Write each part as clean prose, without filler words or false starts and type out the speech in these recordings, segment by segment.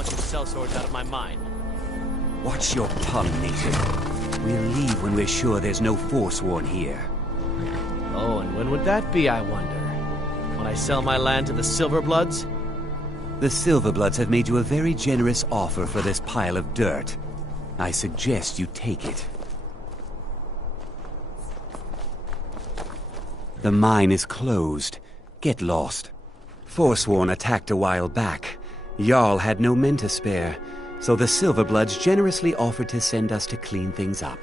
want your sellswords out of my mine. Watch your tongue, native. We'll leave when we're sure there's no Forsworn here. Oh, and when would that be, I wonder? When I sell my land to the Silverbloods? The Silverbloods have made you a very generous offer for this pile of dirt. I suggest you take it. The mine is closed. Get lost. Forsworn attacked a while back. Jarl had no men to spare, so the Silverbloods generously offered to send us to clean things up.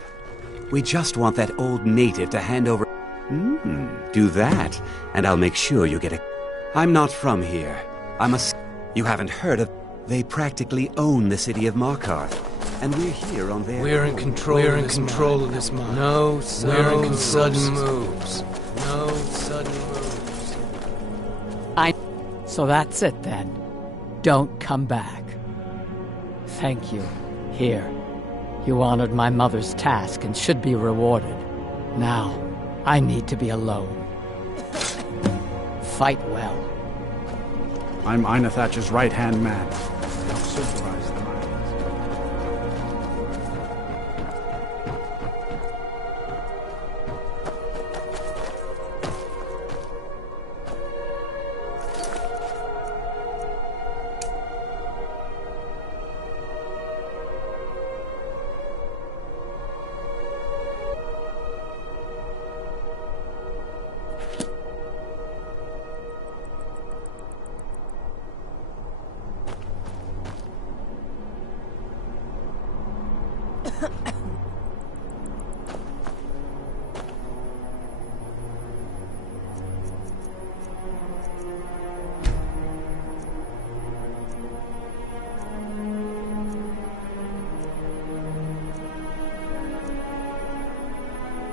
We just want that old native to hand over... do that, and I'll make sure you get a... I'm not from here. I'm a... You haven't heard of... They practically own the city of Markarth, and we're here on their... We're in control of this mine. No sudden moves. No sudden moves. So that's it then. Don't come back. Thank you. Here. You honored my mother's task and should be rewarded. Now, I need to be alone. Fight well. I'm Einathatch's right-hand man. I help supervise the mines.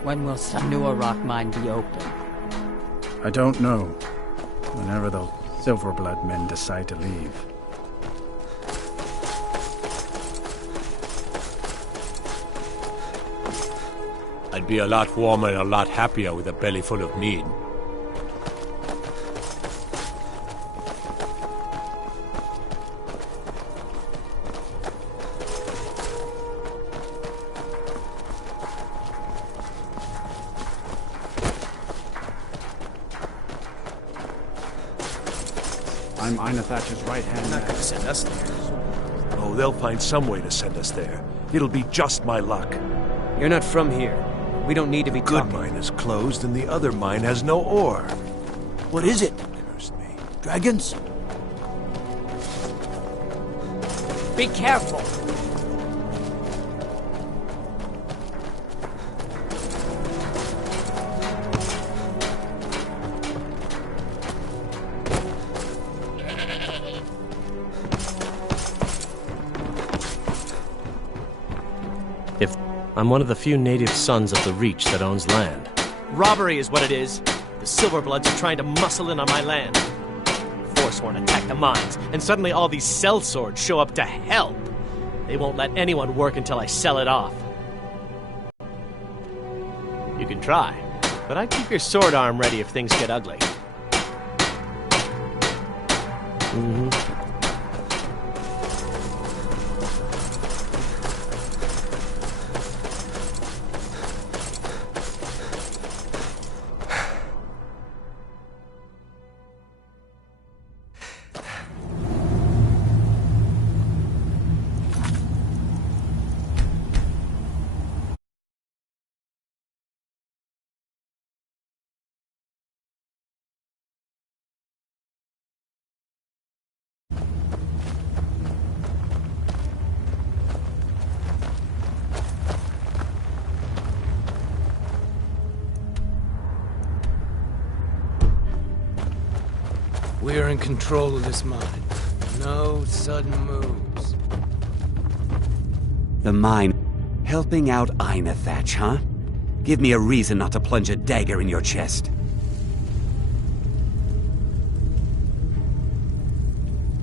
When will Sanua rock mine be open? I don't know. Whenever the Silverblood men decide to leave. I'd be a lot warmer and a lot happier with a belly full of mead. I'm Einathatch's right-hand Not man. gonna send us there. Oh, they'll find some way to send us there. It'll be just my luck. You're not from here. We don't need to be Good talking. mine is closed and the other mine has no ore. What is it? Cursed me. Dragons? Be careful! I'm one of the few native sons of the Reach that owns land. Robbery is what it is. The Silverbloods are trying to muscle in on my land. Forsworn attack the mines, and suddenly all these sellswords show up to help. They won't let anyone work until I sell it off. You can try, but I'd keep your sword arm ready if things get ugly. We're in control of this mine. No sudden moves. The mine. Helping out Einathatch, huh? Give me a reason not to plunge a dagger in your chest.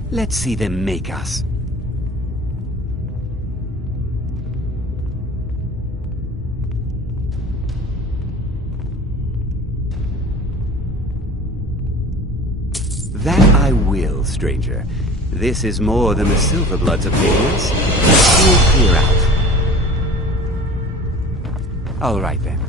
Let's see them make us. That I will, stranger. This is more than the Silverblood's opinions. We'll clear out. All right, then.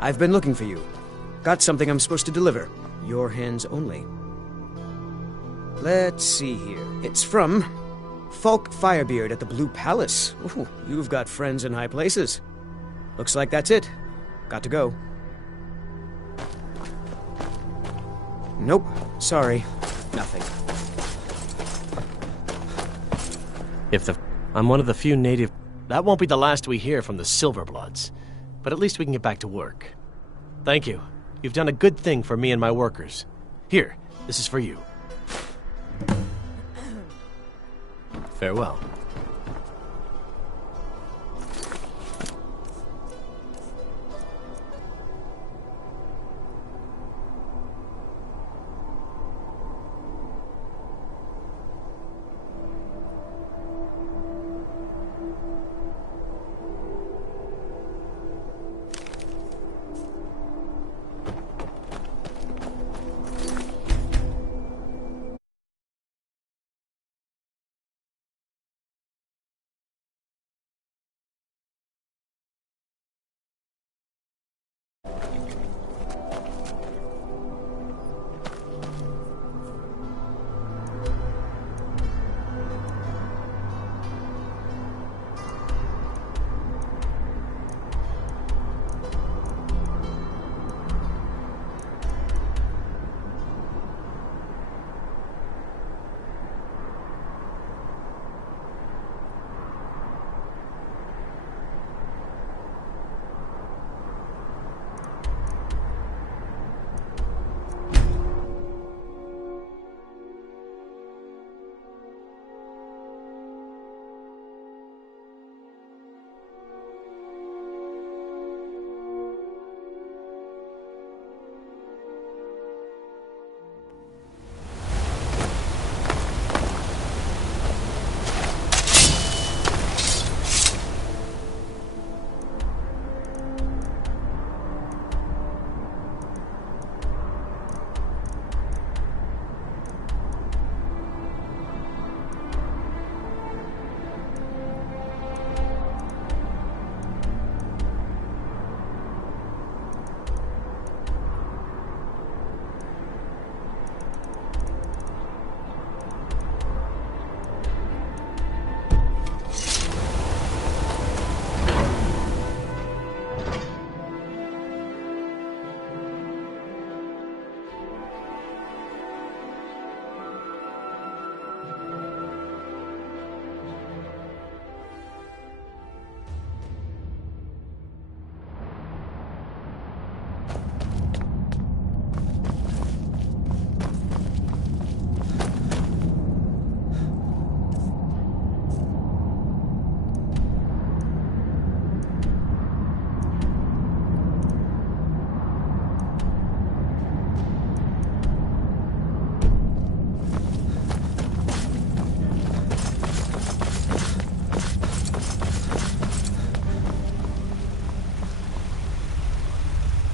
I've been looking for you. Got something I'm supposed to deliver. Your hands only. Let's see here. It's from Falk Firebeard at the Blue Palace. Ooh, you've got friends in high places. Looks like that's it. Got to go. Nope. Sorry. Nothing. I'm one of the few native... That won't be the last we hear from the Silverbloods. But at least we can get back to work. Thank you. You've done a good thing for me and my workers. Here, this is for you. Farewell.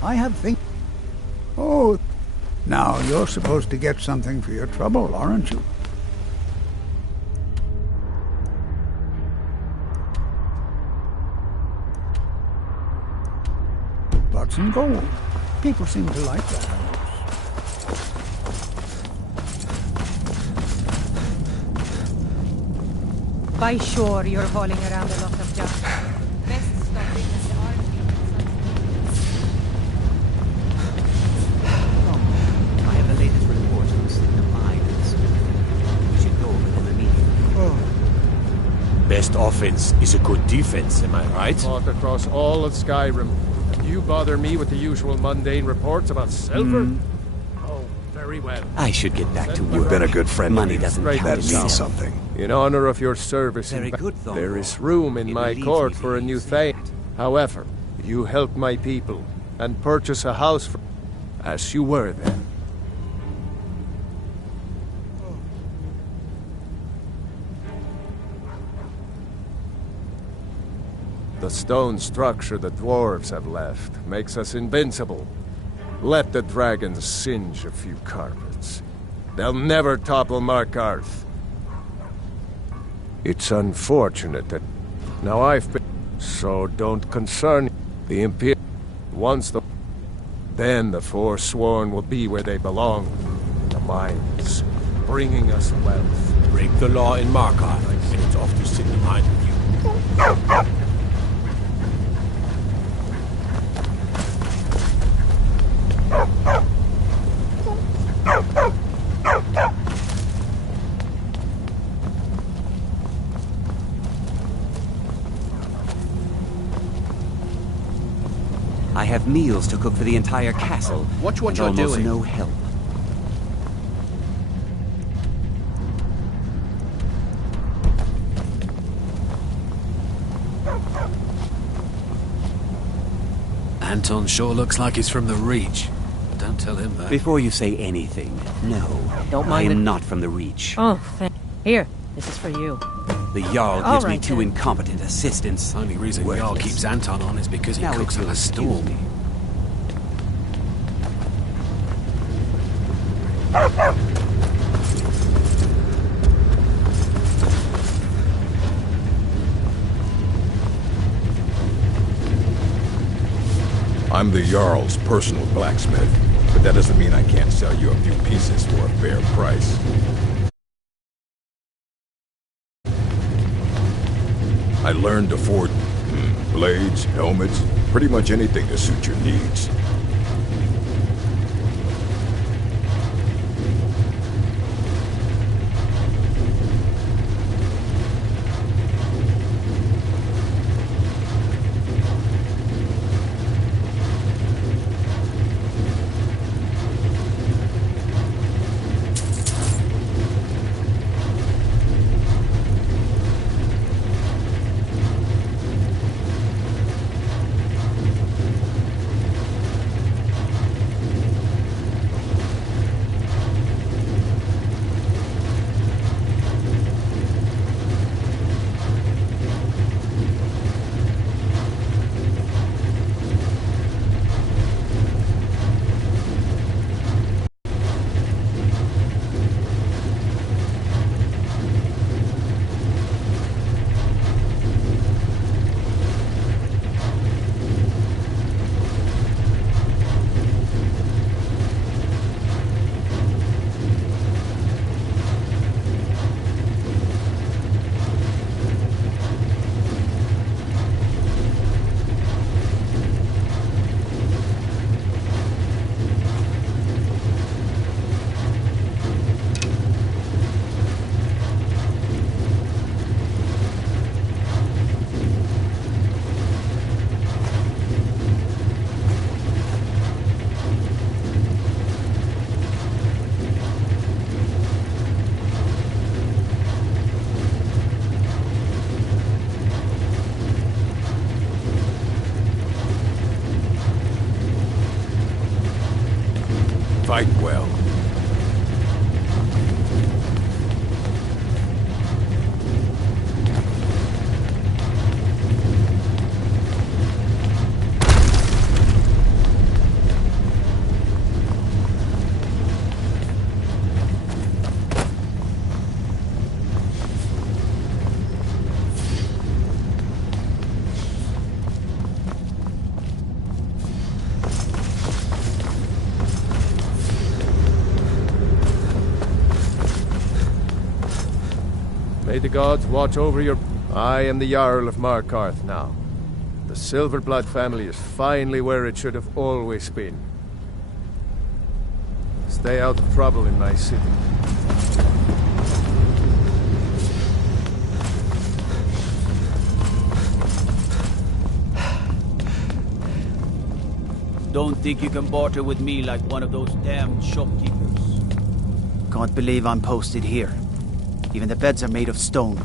I have think. Oh, now you're supposed to get something for your trouble, aren't you? Lots and gold. People seem to like that. By shore, you're hauling around a lot of junk. Best stop in the army. I have the latest reports from seeing the mine and the silver. We should go over them immediately. Best offense is a good defense, am I right? Fought across all of Skyrim. And you bother me with the usual mundane reports about silver? Oh, very well. I should get back to work. You've been a good friend. Money doesn't Right, count. That as means silver. something. In honor of your service, Very good, Thorn. there is room in It my relieves court me for a to new say thane. However, you helped my people and purchase a house for as you were then. The stone structure the dwarves have left makes us invincible. Let the dragons singe a few carpets. They'll never topple Markarth. It's unfortunate that now I've been... So don't concern the Imperial. Once then the Forsworn will be where they belong. The mines, bringing us wealth. Break the law in Markarth, and it's off to sit in the mine with you. I have meals to cook for the entire castle. Watch what and you're almost doing. no help. Anton sure looks like he's from the Reach. Don't tell him that. Before you say anything, no. Don't I mind am it. not from the Reach. Oh, here. This is for you. The Jarl All gives me right, two then. incompetent assistants. The only reason Jarl Worthless. keeps Anton on is because he Now cooks if up you'll a excuse storm. me. I'm the Jarl's personal blacksmith, but that doesn't mean I can't sell you a few pieces for a fair price. I learned to forge blades, helmets, pretty much anything to suit your needs. May the gods watch over your... I am the Jarl of Markarth now. The Silverblood family is finally where it should have always been. Stay out of trouble in my city. Don't think you can barter with me like one of those damn shopkeepers. Can't believe I'm posted here. Even the beds are made of stone.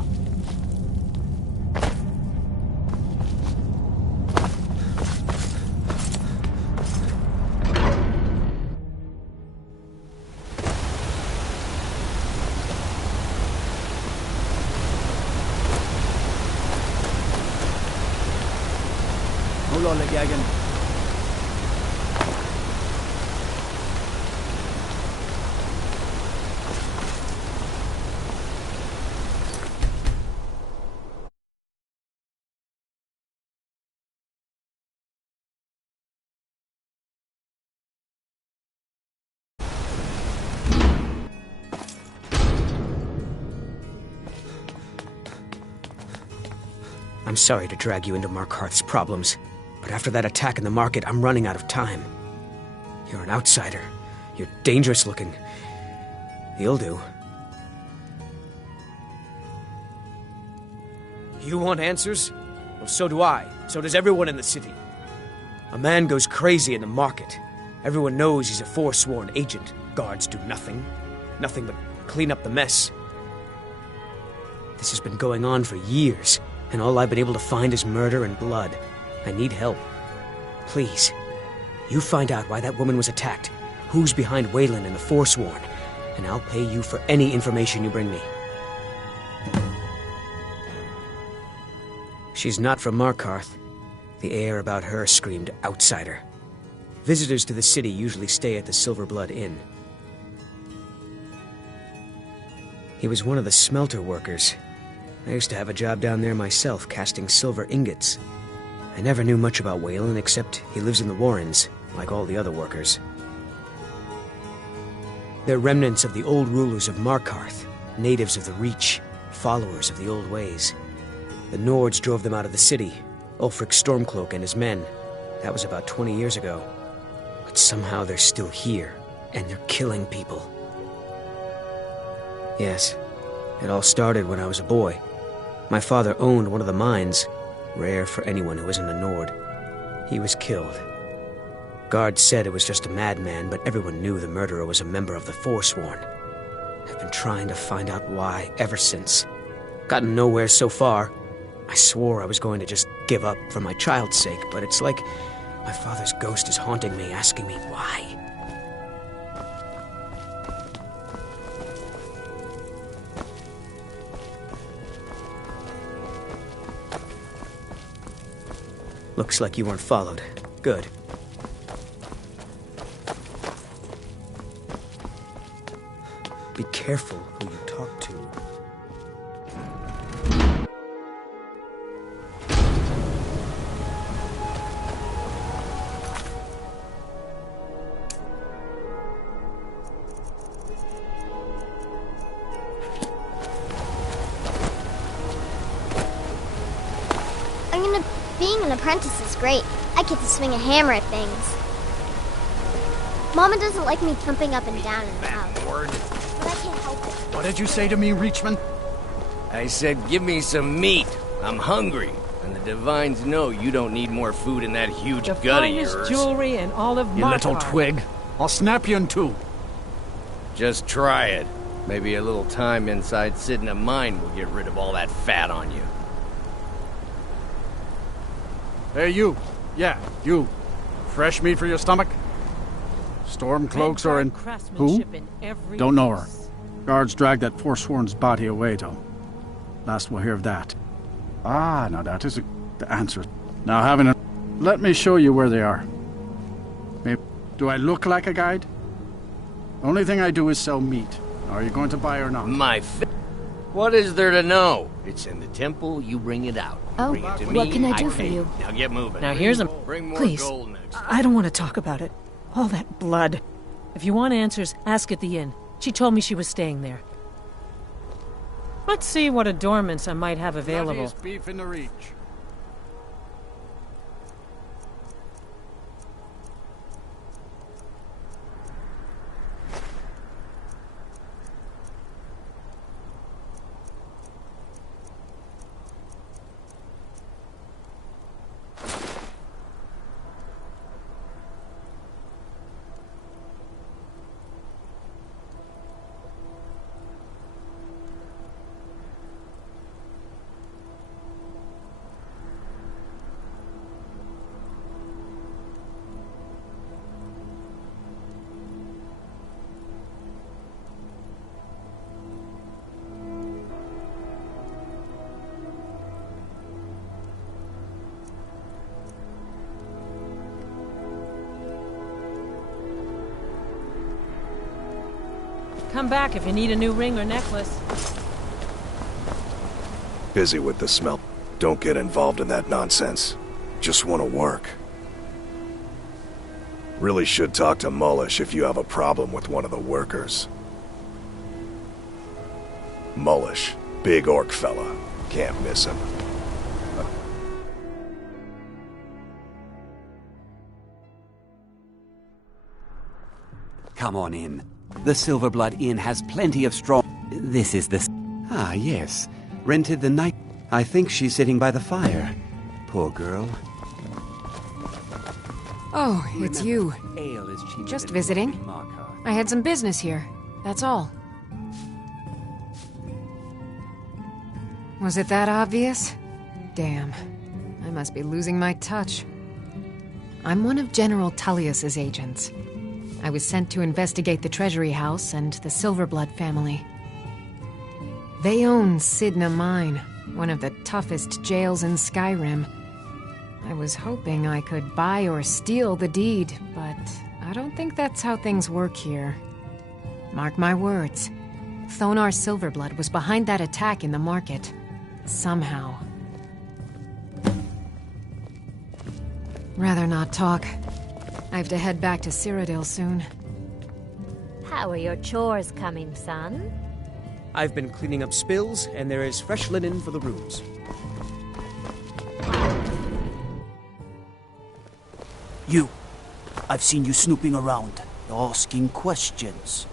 Hold on, Legagan. I'm sorry to drag you into Markarth's problems, but after that attack in the market, I'm running out of time. You're an outsider. You're dangerous looking. You'll do. You want answers? Well, so do I. So does everyone in the city. A man goes crazy in the market. Everyone knows he's a forsworn agent. Guards do nothing. Nothing but clean up the mess. This has been going on for years, and all I've been able to find is murder and blood. I need help. Please, you find out why that woman was attacked, who's behind Waylon and the Forsworn, and I'll pay you for any information you bring me. She's not from Markarth. The air about her screamed outsider. Visitors to the city usually stay at the Silverblood Inn. He was one of the smelter workers. I used to have a job down there myself, casting silver ingots. I never knew much about Waylon, except he lives in the Warrens, like all the other workers. They're remnants of the old rulers of Markarth, natives of the Reach, followers of the old ways. The Nords drove them out of the city, Ulfric Stormcloak and his men. That was about 20 years ago. But somehow they're still here, and they're killing people. Yes, it all started when I was a boy. My father owned one of the mines, rare for anyone who isn't a Nord. He was killed. Guards said it was just a madman, but everyone knew the murderer was a member of the Forsworn. I've been trying to find out why ever since. Gotten nowhere so far. I swore I was going to just give up for my child's sake, but it's like my father's ghost is haunting me, asking me why. Looks like you weren't followed. Good. Be careful who you talk to. Being an apprentice is great. I get to swing a hammer at things. Mama doesn't like me jumping up and down in the house. But I can't help it. What did you say to me, Reachman? I said, give me some meat. I'm hungry. And the Divines know you don't need more food in that huge gut of yours. The finest jewelry in all of Markarth. You little twig. I'll snap you in two. Just try it. Maybe a little time inside Sidna Mine will get rid of all that fat on you. Hey, you. Yeah, you. Fresh meat for your stomach? Stormcloaks are in... Who? Don't know her. Guards dragged that Forsworn's body away, though. Last we'll hear of that. Ah, now that is the answer. Now, having a... Let me show you where they are. Maybe... Do I look like a guide? Only thing I do is sell meat. Are you going to buy or not? What is there to know? It's in the temple, you bring it out. Oh, bring it to what me, can I do I for pay. you? Now get moving. Now here's a... Bring more Please, gold next. I don't want to talk about it. All that blood. If you want answers, ask at the inn. She told me she was staying there. Let's see what adornments I might have available. Bloodiest beef in the Reach. Come back if you need a new ring or necklace. Busy with the smelt. Don't get involved in that nonsense. Just want to work. Really should talk to Mullish if you have a problem with one of the workers. Mullish, big orc fella. Can't miss him. Come on in. The Silverblood Inn has plenty of strong... This is the... Ah, yes. Rented the night... I think she's sitting by the fire. Poor girl. Oh, it's you. Ale is cheaper Just than visiting. Marker. I had some business here. That's all. Was it that obvious? Damn. I must be losing my touch. I'm one of General Tullius's agents. I was sent to investigate the Treasury House and the Silverblood family. They own Sidna Mine, one of the toughest jails in Skyrim. I was hoping I could buy or steal the deed, but I don't think that's how things work here. Mark my words. Thonar Silverblood was behind that attack in the market. Somehow. Rather not talk. I have to head back to Cyrodiil soon. How are your chores coming, son? I've been cleaning up spills, and there is fresh linen for the rooms. You. I've seen you snooping around, asking questions.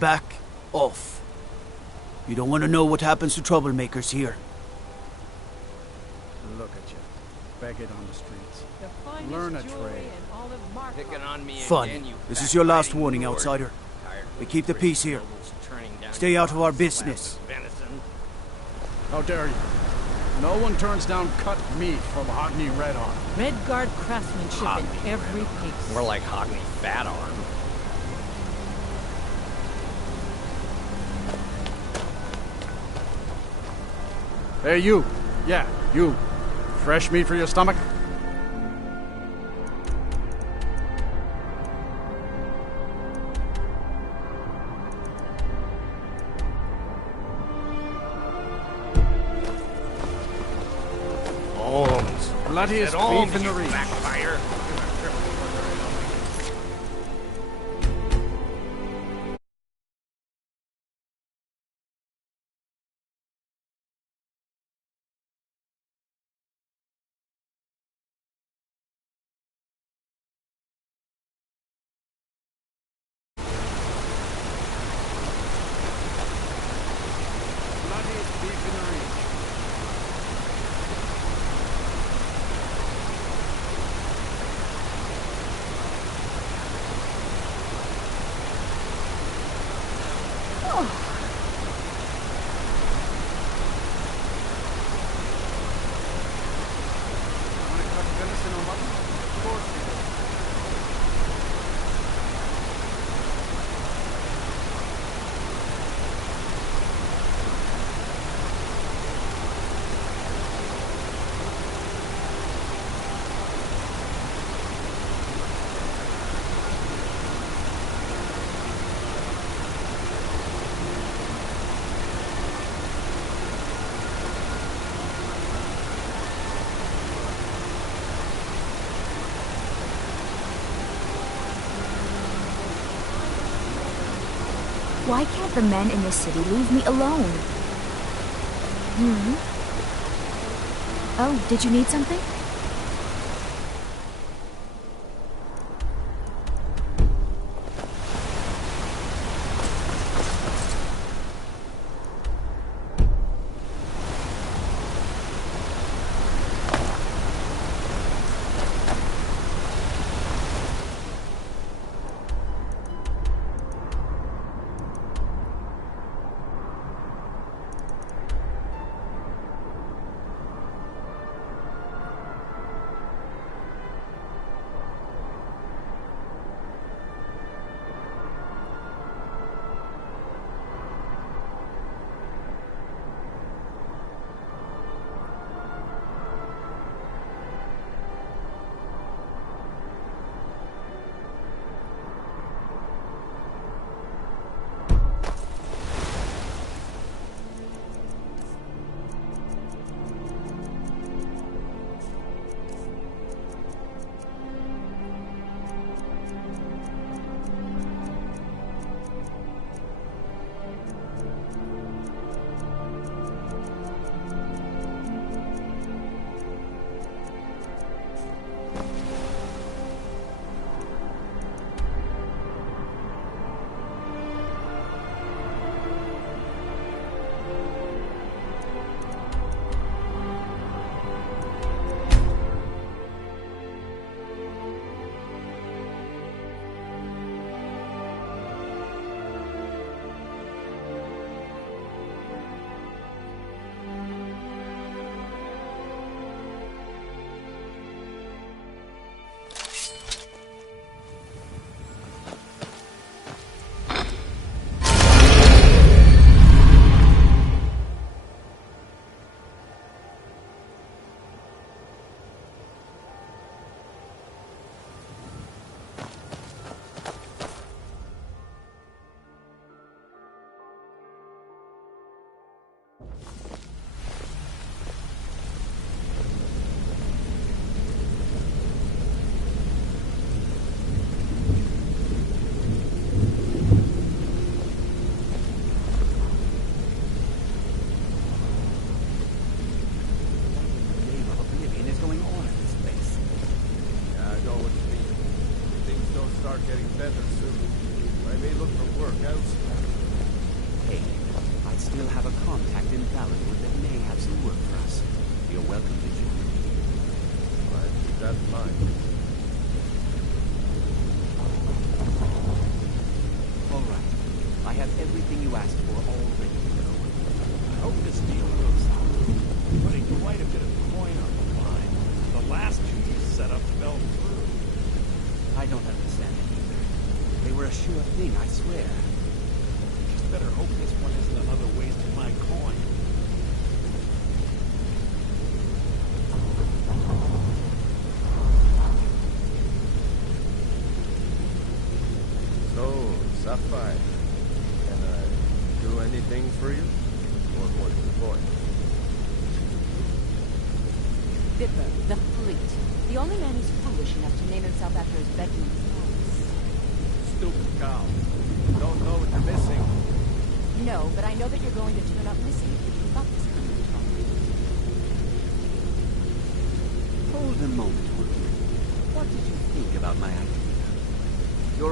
Back off. You don't want to know what happens to troublemakers here. Look at you. Beg it on the streets. Learn a trade. Picking on me Fun. again, you This fat is your last fighting warning, lord. outsider. Tired We of keep the rich peace here. nobles turning down Stay out of our slabs business. of venison. How dare you? No one turns down cut meat from Hogney Red Arm. Redguard craftsmanship Hogney in every piece. More like Hogney Fat Arm. Hey, you. Yeah, you. Fresh meat for your stomach? Alms. Bloodiest Said alms, beef in the you Reach. backfire. Bloodiest beef in the Reach. Want to cut venison or mutton? Of course you do. Why can't the men in the city leave me alone? Oh, did you need something?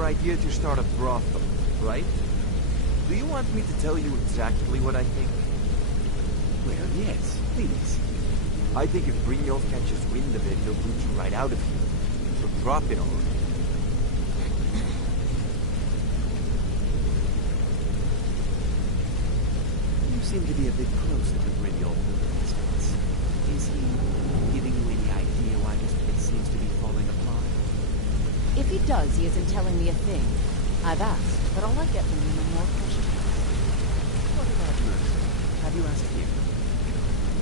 Idea to start a brothel, right? Do you want me to tell you exactly what I think? Well, yes, please. I think if Brynjolf catches wind of it, he'll boot you right out of here. So drop it all. You seem to be a bit closer to Brynjolf than the rest of us. Is he giving you any idea why this place seems to be falling apart? If he does, he isn't telling me a thing. I've asked, but all I get from him are more questions. What about Mercer? Have you asked him?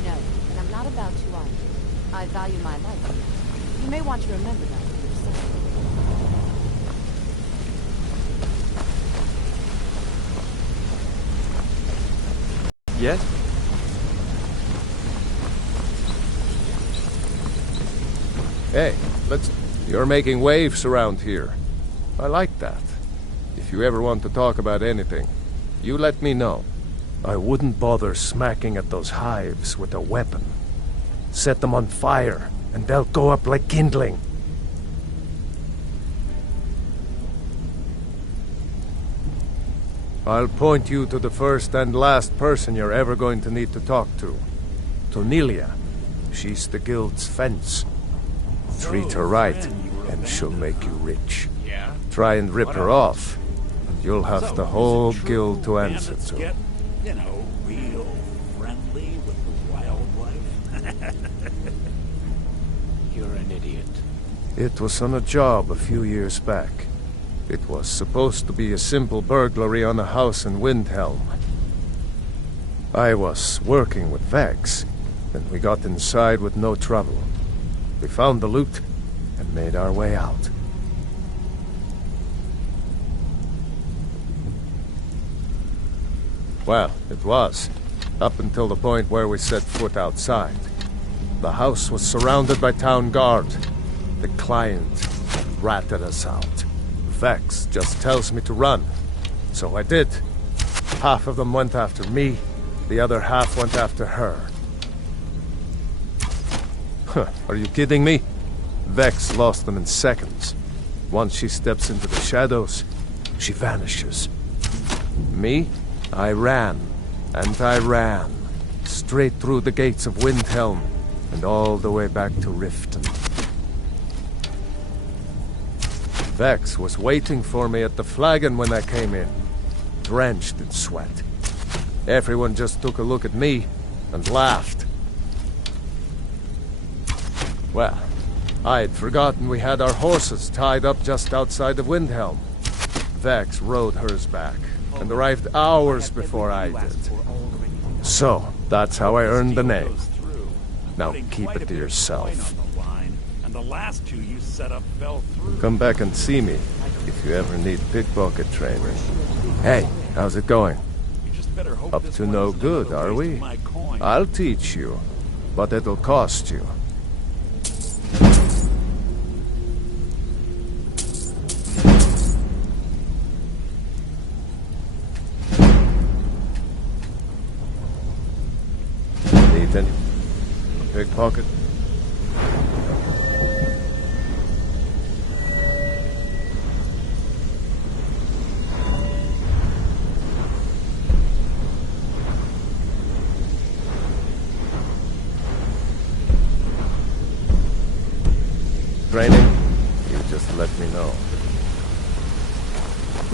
No, and I'm not about to either. I value my life. You may want to remember that for yourself. Yes? Hey, You're making waves around here. I like that. If you ever want to talk about anything, you let me know. I wouldn't bother smacking at those hives with a weapon. Set them on fire, and they'll go up like kindling. I'll point you to the first and last person you're ever going to need to talk to. Tonelia. She's the guild's fence. Treat her right, and she'll make you rich. Try and rip her off, and you'll have the whole guild to answer to. You know, real friendly with the wildlife. You're an idiot. It was on a job a few years back. It was supposed to be a simple burglary on a house in Windhelm. I was working with Vex, and we got inside with no trouble. We found the loot, and made our way out. Well, it was, up until the point where we set foot outside. The house was surrounded by town guard. The client ratted us out. Vex just tells me to run. So I did. Half of them went after me, the other half went after her. Huh, are you kidding me? Vex lost them in seconds. Once she steps into the shadows, she vanishes. Me? I ran, and I ran, straight through the gates of Windhelm, and all the way back to Riften. Vex was waiting for me at the flagon when I came in, drenched in sweat. Everyone just took a look at me and laughed. Well, I had forgotten we had our horses tied up just outside of Windhelm. Vex rode hers back, and arrived hours before I did. So, that's how I earned the name. Now keep it to yourself. And the last two you set up fell through. Come back and see me if you ever need pickpocket training. Hey, how's it going? Up to no good, are we? I'll teach you, but it'll cost you. Ethan, a pickpocket? Training? You just let me know.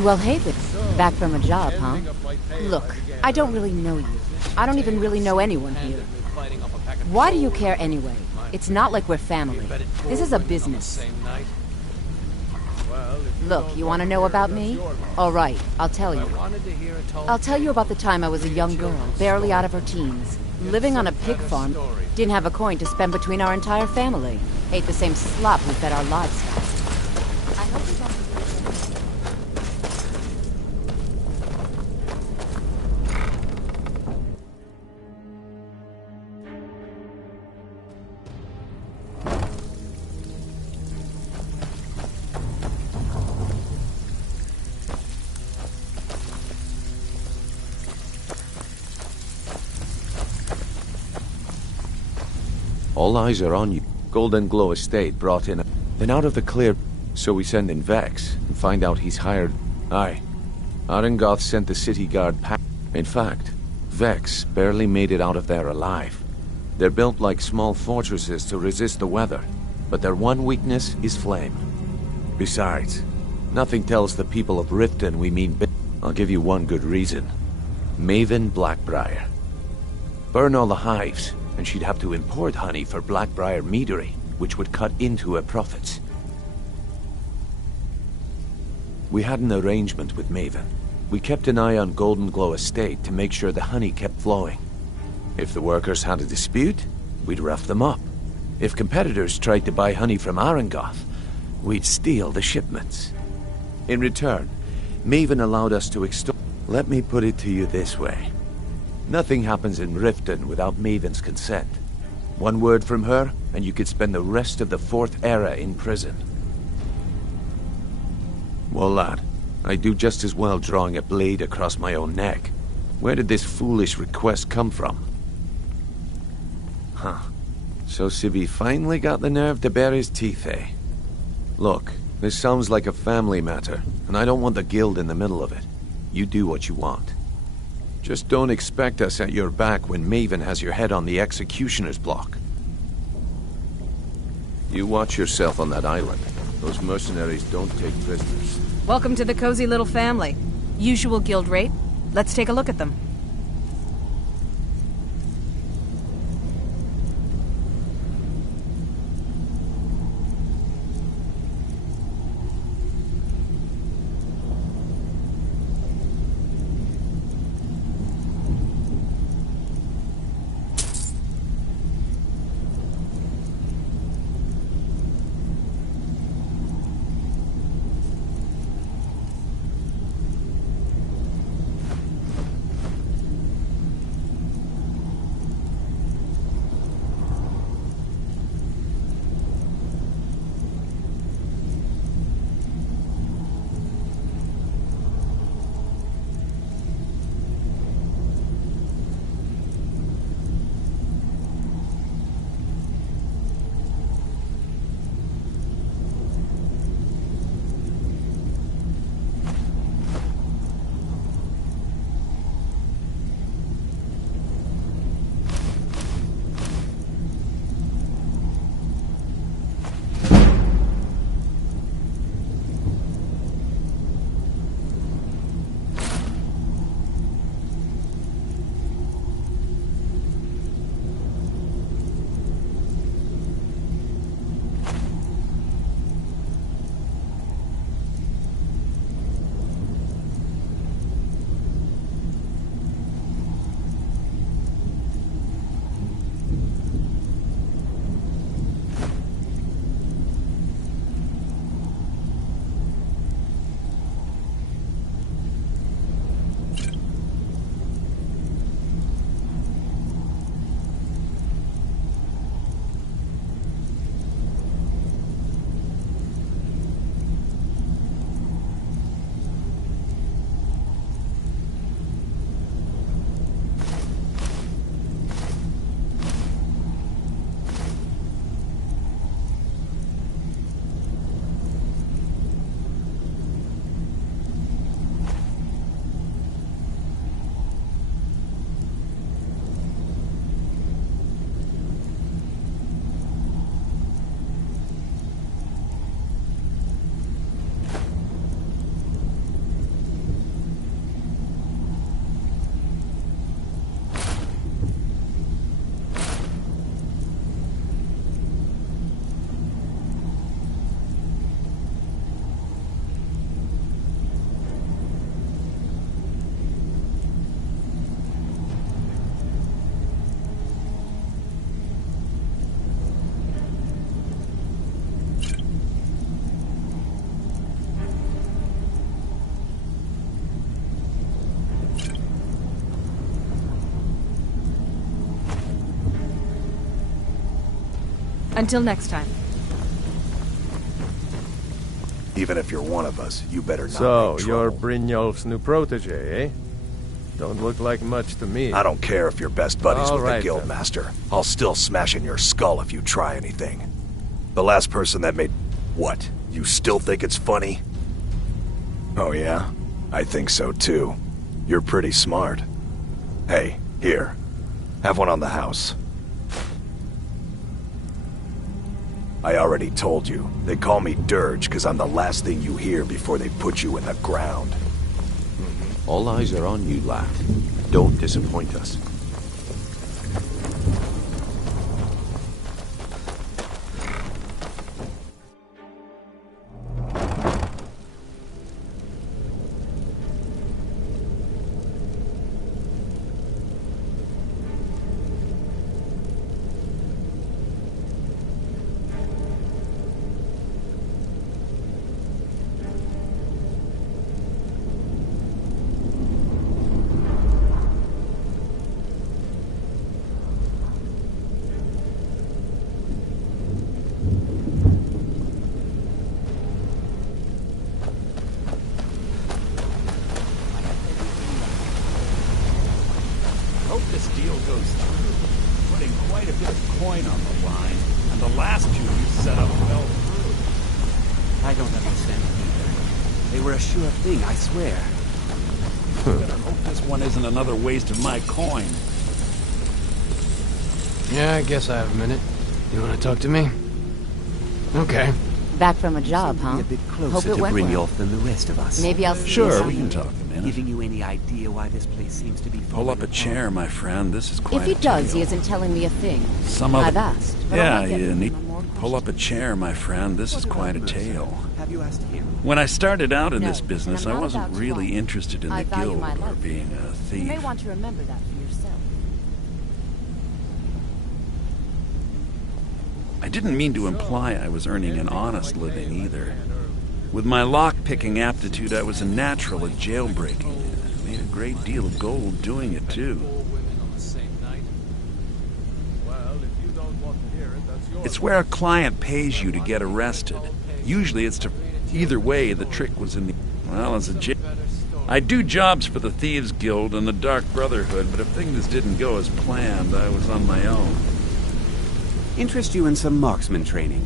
Well, hey there. Back from a job, huh? Look, I don't really know you. I don't even really know anyone here. Why do you care anyway? It's not like we're family. This is a business. Look, you want to know about me? All right, I'll tell you. I'll tell you about the time I was a young girl, barely out of her teens, living on a pig farm, didn't have a coin to spend between our entire family. Ate the same slop we fed our livestock. I hope you don't... All eyes are on you. Golden Glow Estate brought in then out of the clear, so we send in Vex and find out he's hired. Aye. Arengoth sent the city guard pack. In fact, Vex barely made it out of there alive. They're built like small fortresses to resist the weather, but their one weakness is flame. Besides, nothing tells the people of Riften we mean I'll give you one good reason. Maven Blackbriar. Burn all the hives, and she'd have to import honey for Blackbriar meadery, which would cut into her profits. We had an arrangement with Maven. We kept an eye on Golden Glow Estate to make sure the honey kept flowing. If the workers had a dispute, we'd rough them up. If competitors tried to buy honey from Arengoth, we'd steal the shipments. In return, Maven allowed us to extort. Let me put it to you this way. Nothing happens in Riften without Maven's consent. One word from her, and you could spend the rest of the Fourth Era in prison. Well, lad, I do just as well drawing a blade across my own neck. Where did this foolish request come from? Huh. So Civi finally got the nerve to bare his teeth, eh? Look, this sounds like a family matter, and I don't want the guild in the middle of it. You do what you want. Just don't expect us at your back when Maven has your head on the executioner's block. You watch yourself on that island. Those mercenaries don't take prisoners. Welcome to the cozy little family. Usual guild rate. Let's take a look at them. Until next time. Even if you're one of us, you better not So, make you're trouble. Brynjolf's new protege, eh? Don't look like much to me. I don't care if you're best buddies All with right, the guild then. master. I'll still smash in your skull if you try anything. The last person that made... What? You still think it's funny? Oh yeah? I think so too. You're pretty smart. Hey, here. Have one on the house. I already told you. They call me Dirge because I'm the last thing you hear before they put you in the ground. All eyes are on you, lad. Don't disappoint us. They were a sure thing, I swear. Better hope this one isn't another waste of my coin. Yeah, I guess I have a minute. You want to talk to me? Okay. Back from a job, huh? A bit Hope closer it to went Brynjolf well. than the rest of us. Maybe I'll see you Sure, soon. we can talk a minute. Giving you any idea why this place seems to be Pull up a chair, my friend. This is quite If he a does, tale. he isn't telling me a thing. Some other... I've asked. But Yeah, I'm not getting you need... any more Pull up a chair, my friend. This is quite a tale. Have you asked him? When I started out in No, this business, and I I'm not wasn't about to really lie. interested in I the value guild my or life. being a You thief. may want to remember that for yourself. I didn't mean to imply I was earning an honest living either. With my lock-picking aptitude, I was a natural at jailbreaking. I made a great deal of gold doing it, too. It's where a client pays you to get arrested. Usually it's to... Either way, the trick was in the... Well, as a jail... I do jobs for the Thieves Guild and the Dark Brotherhood, but if things didn't go as planned, I was on my own. Interest you in some marksman training?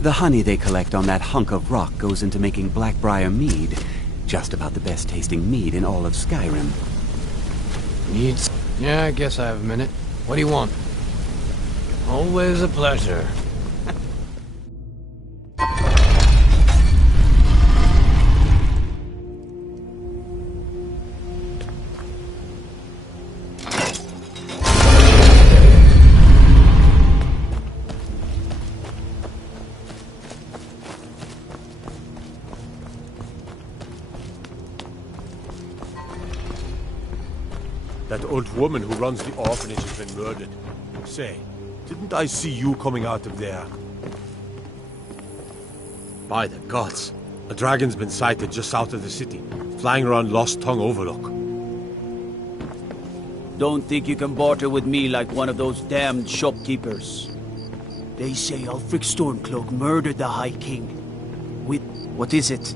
The honey they collect on that hunk of rock goes into making Blackbriar mead. Just about the best tasting mead in all of Skyrim. Needs. Yeah, I guess I have a minute. What do you want? Always a pleasure. That old woman who runs the orphanage has been murdered. Say, didn't I see you coming out of there? By the gods. A dragon's been sighted just south of the city, flying around Lost Tongue Overlook. Don't think you can barter with me like one of those damned shopkeepers. They say Ulfric Stormcloak murdered the High King. With... what is it?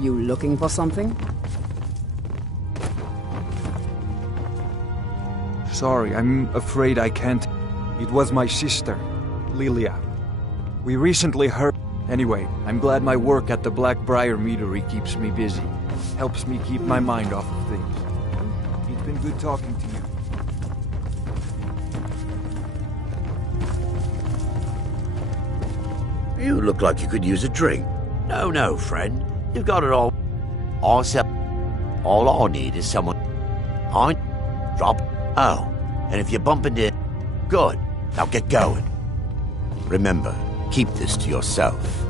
You looking for something? Sorry, I'm afraid I can't. It was my sister, Lilia. We recently heard... Anyway, I'm glad my work at the Blackbriar Meadery keeps me busy. Helps me keep my mind off of things. It's been good talking to you. You look like you could use a drink. No, friend. You've got it all. All I need is someone... I... Drop... Oh, and if you bump into... Good. Now get going. Remember, keep this to yourself.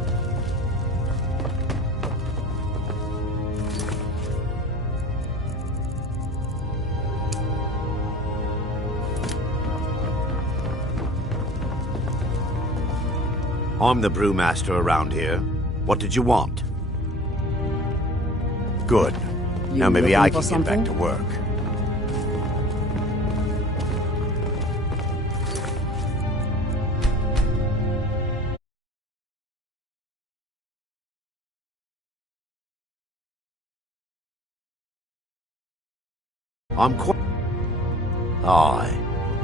I'm the brewmaster around here. What did you want? Good. Now maybe I can get back to work. I'm quite... Aye,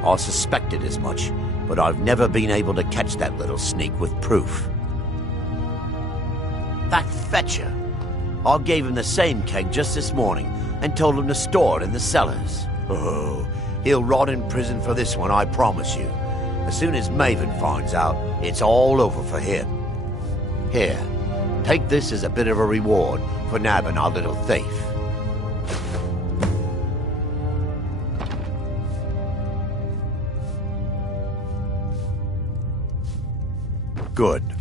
I suspected as much, but I've never been able to catch that little sneak with proof. That fetcher. I gave him the same keg just this morning and told him to store it in the cellars. Oh, he'll rot in prison for this one, I promise you. As soon as Maven finds out, it's all over for him. Here, take this as a bit of a reward for nabbing our little thief. Good.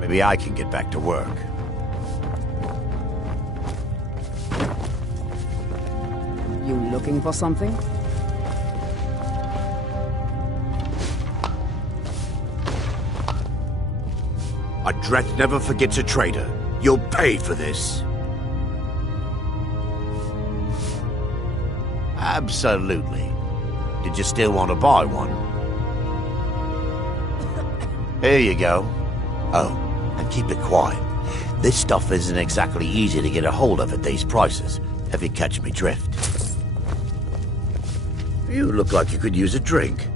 Maybe I can get back to work. You looking for something? A Dreth never forgets a traitor. You'll pay for this. Absolutely. Did you still want to buy one? Here you go. Oh, and keep it quiet. This stuff isn't exactly easy to get a hold of at these prices, if you catch me drift. You look like you could use a drink.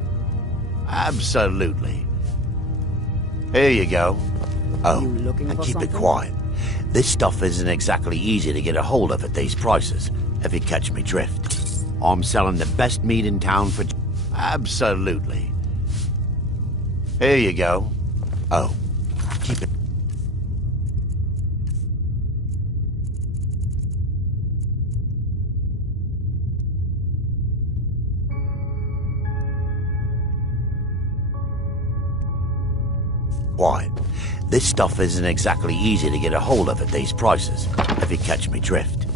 Absolutely. Here you go. Oh, and keep it quiet. This stuff isn't exactly easy to get a hold of at these prices, if you catch me drift. I'm selling the best meat in town for... Absolutely. Here you go. Oh, keep it... quiet. This stuff isn't exactly easy to get a hold of at these prices, if you catch me drift.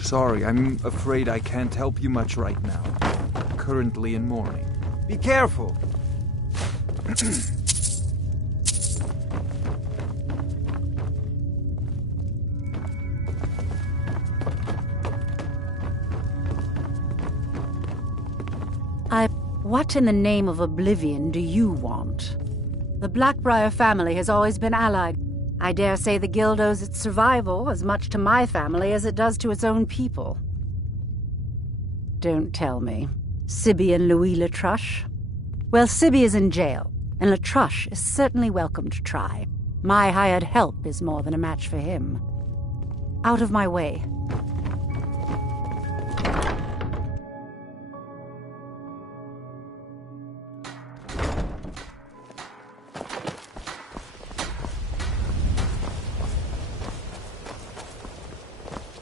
Sorry, I'm afraid I can't help you much right now. Currently in mourning. Be careful! What in the name of oblivion do you want? The Blackbriar family has always been allied. I dare say the guild owes its survival as much to my family as it does to its own people. Don't tell me. Sibby and Louis Latruche? Well, Sibby is in jail, and Latruche is certainly welcome to try. My hired help is more than a match for him. Out of my way.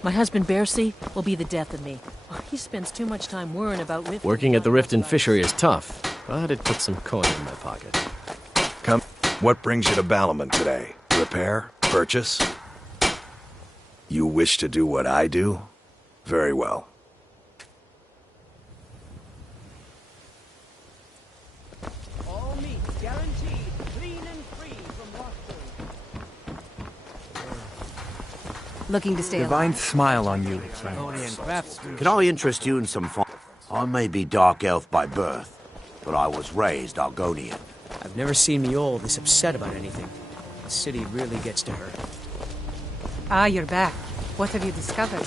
My husband Bercy will be the death of me. He spends too much time worrying about Rift. Working at the Riften Fishery is tough, but it puts some coin in my pocket. Come. What brings you to Ballamon today? Repair? Purchase? You wish to do what I do? Very well. All meat guaranteed, clean and free from Looking to stay Divine smile on you, friend. Can I interest you in some fun? I may be Dark Elf by birth, but I was raised Argonian. I've never seen me all this upset about anything. The city really gets to her. Ah, you're back. What have you discovered?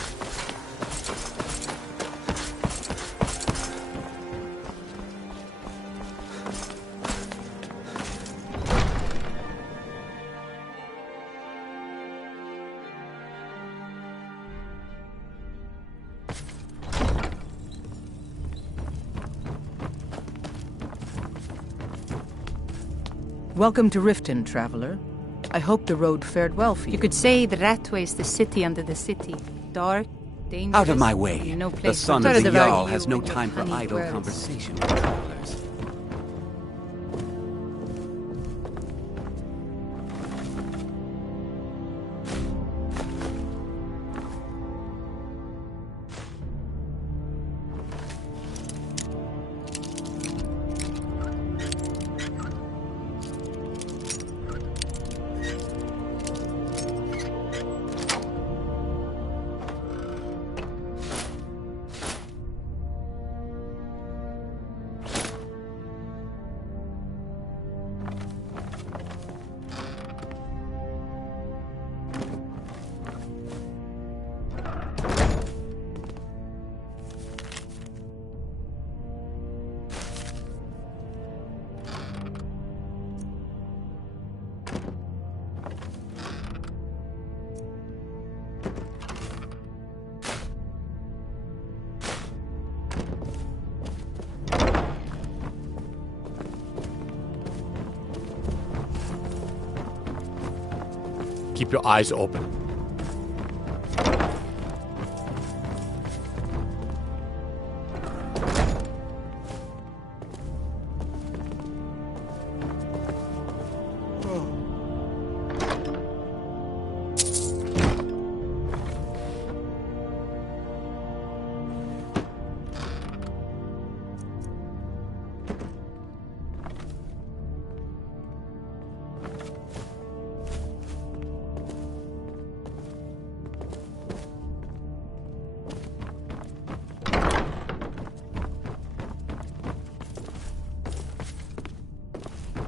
Welcome to Riften, traveler. I hope the road fared well for you. You could say the Ratway is the city under the city. Dark, dangerous. Out of my way. No The place son for of the you Jarl has and no your time for honeyed idle words. conversation with travelers. Keep your eyes open.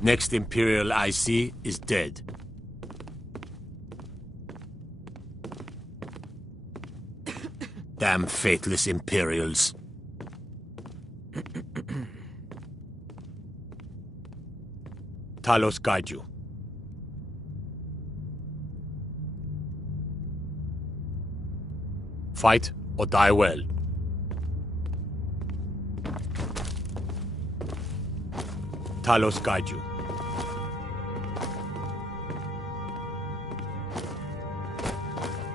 Next Imperial I see is dead. Damn faithless Imperials. Talos guide you. Fight or die well. Talos guide you.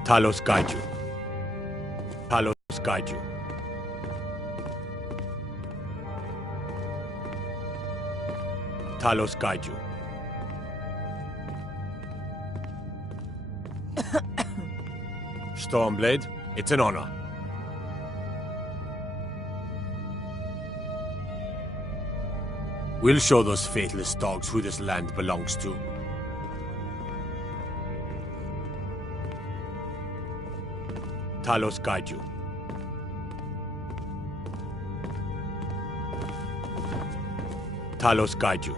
Talos guide you. Talos guide you. Talos guide you. Stormblade, it's an honor. We'll show those faithless dogs who this land belongs to. Talos guide you. Talos guide you.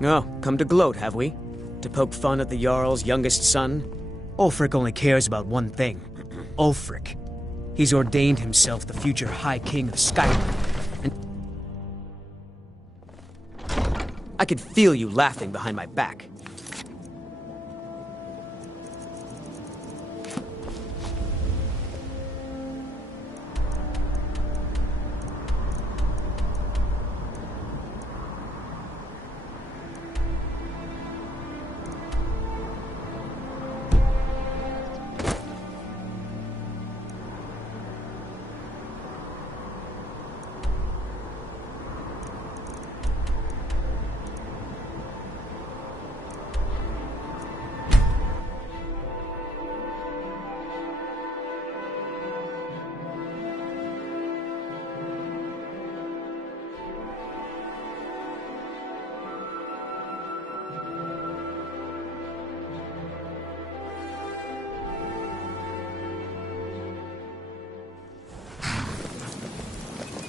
Oh, come to gloat, have we? To poke fun at the Jarl's youngest son? Ulfric only cares about one thing. Ulfric. He's ordained himself the future High King of Skyrim. And I could feel you laughing behind my back.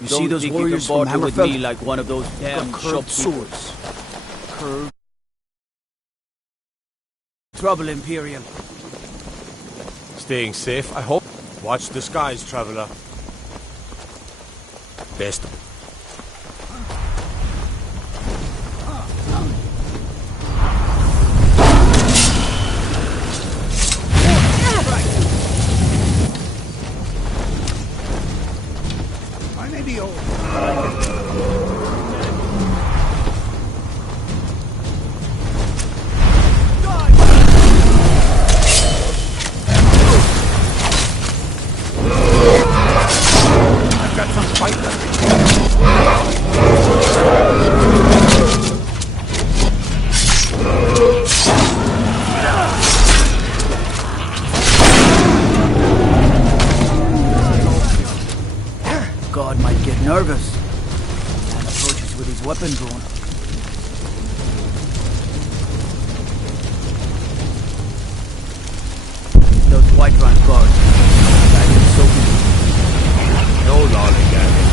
You see those warriors from Hammerfell? Me like one of those damn curved swords. Curved. Trouble, Imperial. Staying safe, I hope. Watch the skies, traveler. Best. I may be old. I've got some fight left. God might get nervous. Man approaches with his weapon drawn. Those Whiterun guards. Back in Sophie. No lollygagging.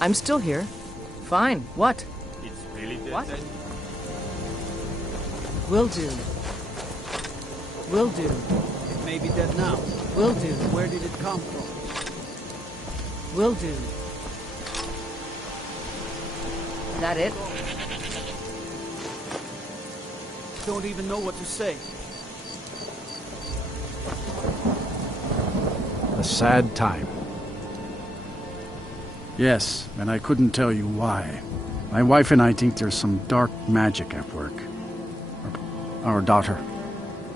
I'm still here. Fine. What? It's really dead What? then? Will do. Will do. It may be dead now. Will do. Where did it come from? Will do. That it? Don't even know what to say. A sad time. Yes, and I couldn't tell you why. My wife and I think there's some dark magic at work. Our daughter.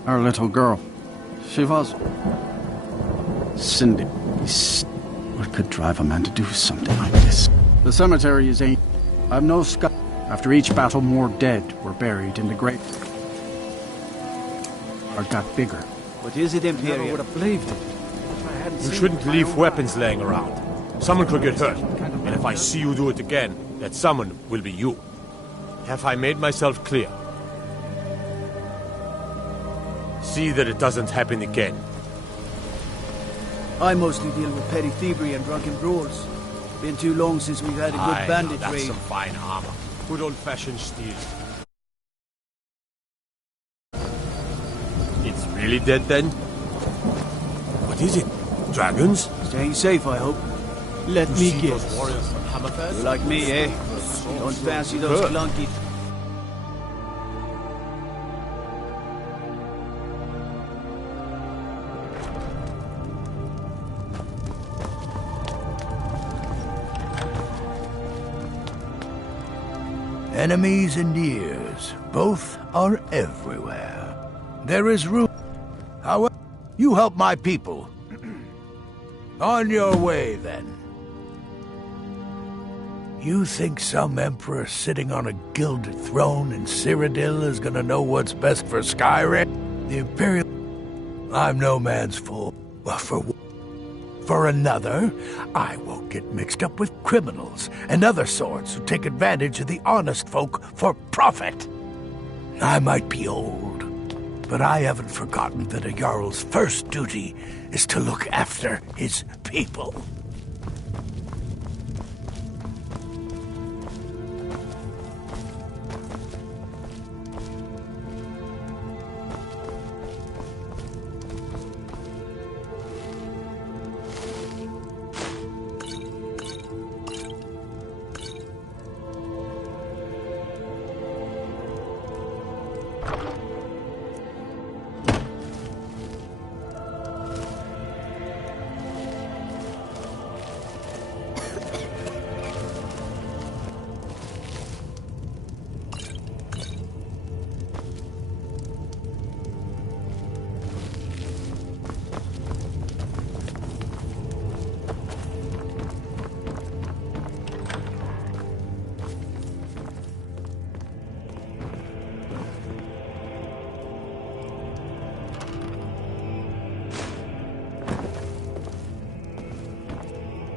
Our little girl. She was... Cindy. What could drive a man to do something like this? The cemetery is ancient. I've no sky. After each battle, more dead were buried in the grave. Or got bigger. What is it, Imperial? Never would have believed it. You shouldn't leave weapons laying around. Someone could get hurt, and if I see you do it again, that someone will be you. Have I made myself clear? See that it doesn't happen again. I mostly deal with petty thievery and drunken brawls. Been too long since we've had a good bandit that's raid. some fine armor. Good old-fashioned steel. It's really dead then? What is it? Dragons? Staying safe, I hope. Let You me see guess. those warriors from Hammerfell? You like me, eh? Don't fancy those Good. clunky... Enemies and ears, both are everywhere. There is room. However, you help my people. On your way, then. You think some emperor sitting on a gilded throne in Cyrodiil is gonna know what's best for Skyrim? The Imperial... I'm no man's fool. But for another, I won't get mixed up with criminals and other sorts who take advantage of the honest folk for profit. I might be old, but I haven't forgotten that a Jarl's first duty is to look after his people.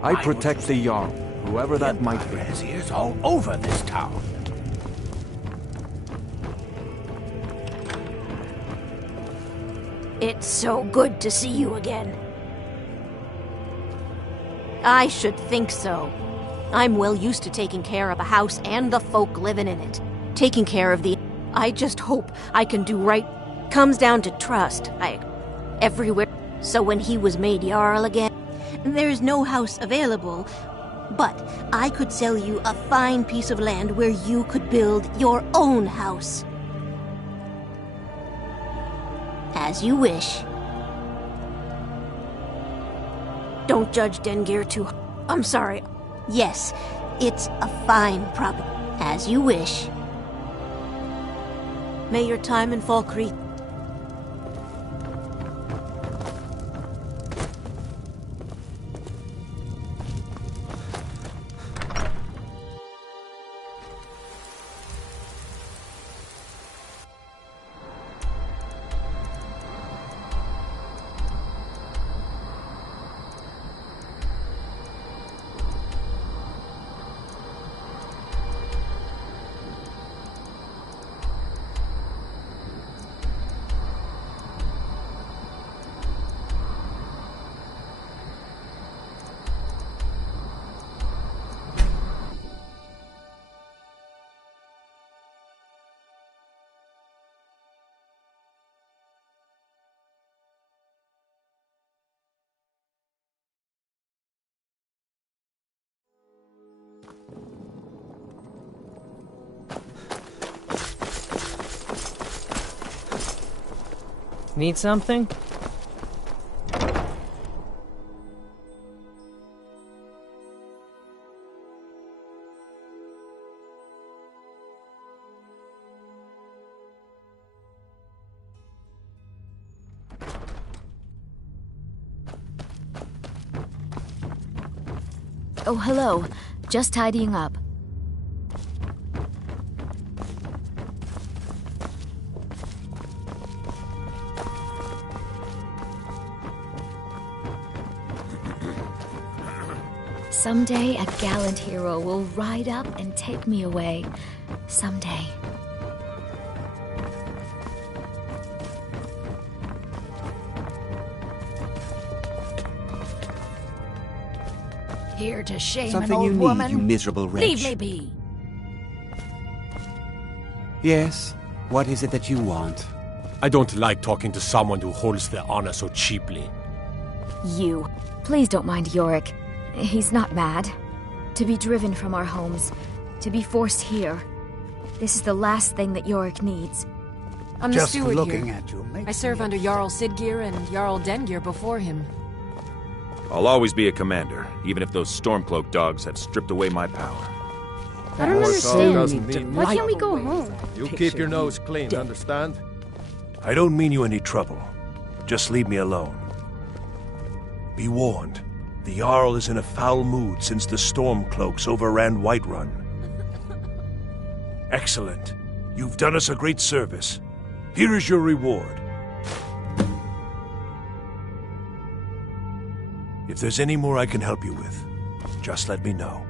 I protect the Jarl, whoever that might be. Has ears all over this town. It's so good to see you again. I should think so. I'm well used to taking care of a house and the folk living in it. Taking care of the... I just hope I can do right. Comes down to trust. Everywhere. So when he was made Jarl again, there's no house available, but I could sell you a fine piece of land where you could build your own house. As you wish. Don't judge Dengir too... I'm sorry. Yes, it's a fine property. As you wish. May your time in Falkreath... Need something? Oh, hello. Just tidying up. Someday a gallant hero will ride up and take me away. Someday. Here to shame Something an old you need, woman? you miserable wretch. Leave me be. Yes? What is it that you want? I don't like talking to someone who holds their honor so cheaply. You. Please don't mind Yorick. He's not mad. To be driven from our homes. To be forced here. This is the last thing that Yorick needs. I'm the Just steward looking here. at you makes I serve me under Jarl Sidgir and Jarl Dengir before him. I'll always be a commander, even if those Stormcloak dogs have stripped away my power. I don't understand. Why can't we go home? You keep your nose clean, understand? I don't mean you any trouble. Just leave me alone. Be warned. The Jarl is in a foul mood since the Stormcloaks overran Whiterun. Excellent. You've done us a great service. Here is your reward. If there's any more I can help you with, just let me know.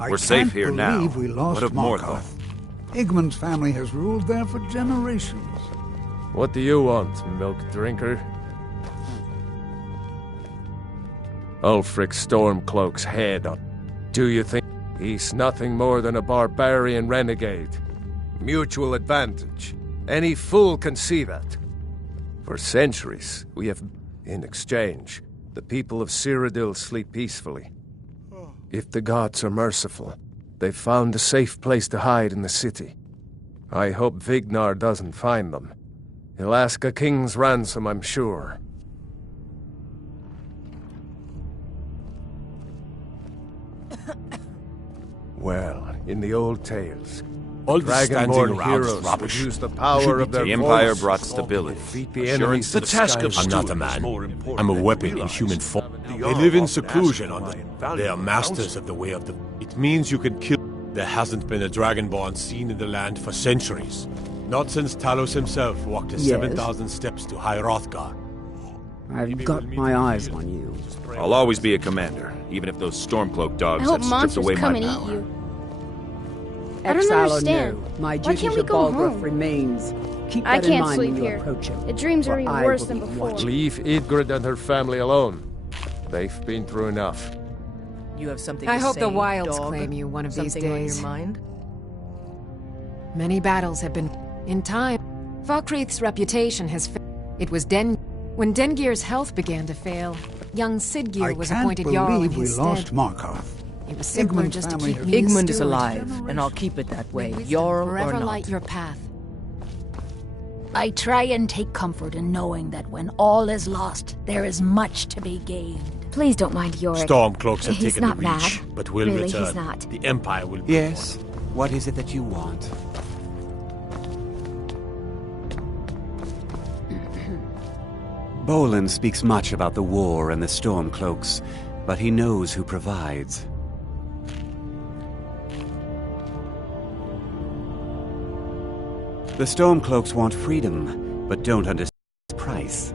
We're safe here now. We lost What of Morgoth? Igmund's family has ruled there for generations. What do you want, milk drinker? Ulfric Stormcloak's head on. Do you think he's nothing more than a barbarian renegade? Mutual advantage. Any fool can see that. For centuries, we have... In exchange, the people of Cyrodiil sleep peacefully. If the gods are merciful, they've found a safe place to hide in the city. I hope Vignar doesn't find them. He'll ask a king's ransom, I'm sure. Well, in the old tales, All the standing Dragonborn around is heroes rubbish. would use the power of their The Empire voice brought to stability. defeat the enemies The of the task of skies. I'm not a man. I'm a weapon in human form. They live in seclusion on the... They are masters of the way of the... It means you can kill... There hasn't been a Dragonborn seen in the land for centuries. Not since Talos himself walked his Yes. 7,000 steps to High Hrothgar. I've got my eyes on you. I'll always be a commander, even if those Stormcloak dogs I hope have stripped monsters away my come and power. eat you. I don't Exile or understand. no, my Why duty can't to we go Balgruuf home? remains. Keep I that in can't mind sleep when you here. approach him. The dreams are for even I worse will than be before. watching. Leave Idgrid and her family alone. They've been through enough. You have something I to hope say, the wilds dog? claim you one of these Something days. on your mind? Many battles have been in time. Falkreath's reputation has It was when Dengir's health began to fail, young Siggeir was appointed Jarl in believe we his lost stead. Markov. It was simpler Igmund's just to family keep has- me as Igmund is steward. alive, and I'll keep it that way, May wisdom Jarl or forever not. light your path. I try and take comfort in knowing that when all is lost, there is much to be gained. Please don't mind Yorick. Stormcloaks have He's taken the not mad. Reach, but will Really, return. he's not. The Empire will be Yes? What is it that you want? Bolin speaks much about the war and the Stormcloaks, but he knows who provides. The Stormcloaks want freedom, but don't understand its price.